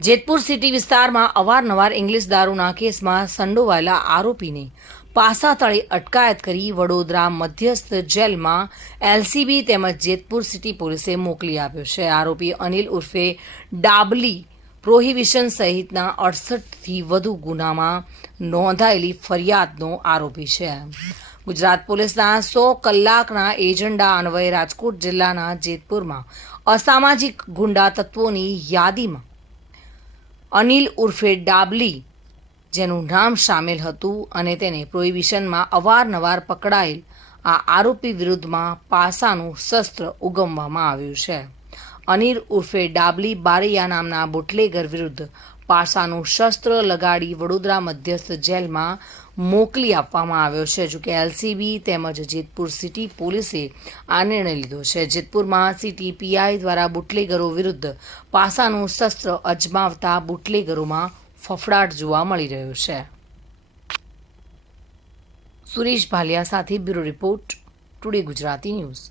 Jetpur city વિસ્તારમાં અવારનવાર English દારૂના કેસમાં સંડોવાયેલા આરોપીને પાસા તળે અટકાયત કરી વડોદરા મધ્યસ્થ જેલમાં એલસીબી તેમજ જેતપુર સિટી પોલીસે મોકલી આપ્યો છે. આરોપી અનિલ ઉર્ફે ડાબલી પ્રોહિબિશન સહિતના 68થી વધુ ગુનામાં નોંધાયેલી ફરિયાદનો આરોપી છે. ગુજરાત પોલીસના 100 કલાકના એજન્ડા અન્વયે રાજકોટ જિલ્લાના જેતપુરમાં અસામાજિક ગુંડા તત્વોની યાદીમાં અનિલ ઉર્ફે ડાબલી જેનું નામ સામેલ હતું અને તેને પ્રોહિબિશનમાં અવારનવાર પકડાયેલ આ આરોપી વિરુદ્ધમાં પાસાનું શસ્ત્ર ઉગમવામાં આવ્યું છે. અનિલ ઉર્ફે ડાબલી બારૈયા નામના બુટલેગર વિરુદ્ધ પાસાનું શસ્ત્ર લગાડી વડોદરા મધ્યસ્થ જેલમાં મોકલી આપવામાં આવ્યો છે. જોકે એલસીબી તેમજ જેતપુર સિટી પોલીસે આ નિર્ણય લીધો છે. જેતપુરમાં સિટી પીઆઈ દ્વારા બુટલેગરો વિરુદ્ધ પાસાનું શસ્ત્ર અજમાવતા બુટલેગરોમાં ફફડાટ જોવા મળી રહ્યો છે. સુરેશ ભાલિયા સાથે bureau report, today Gujarati news.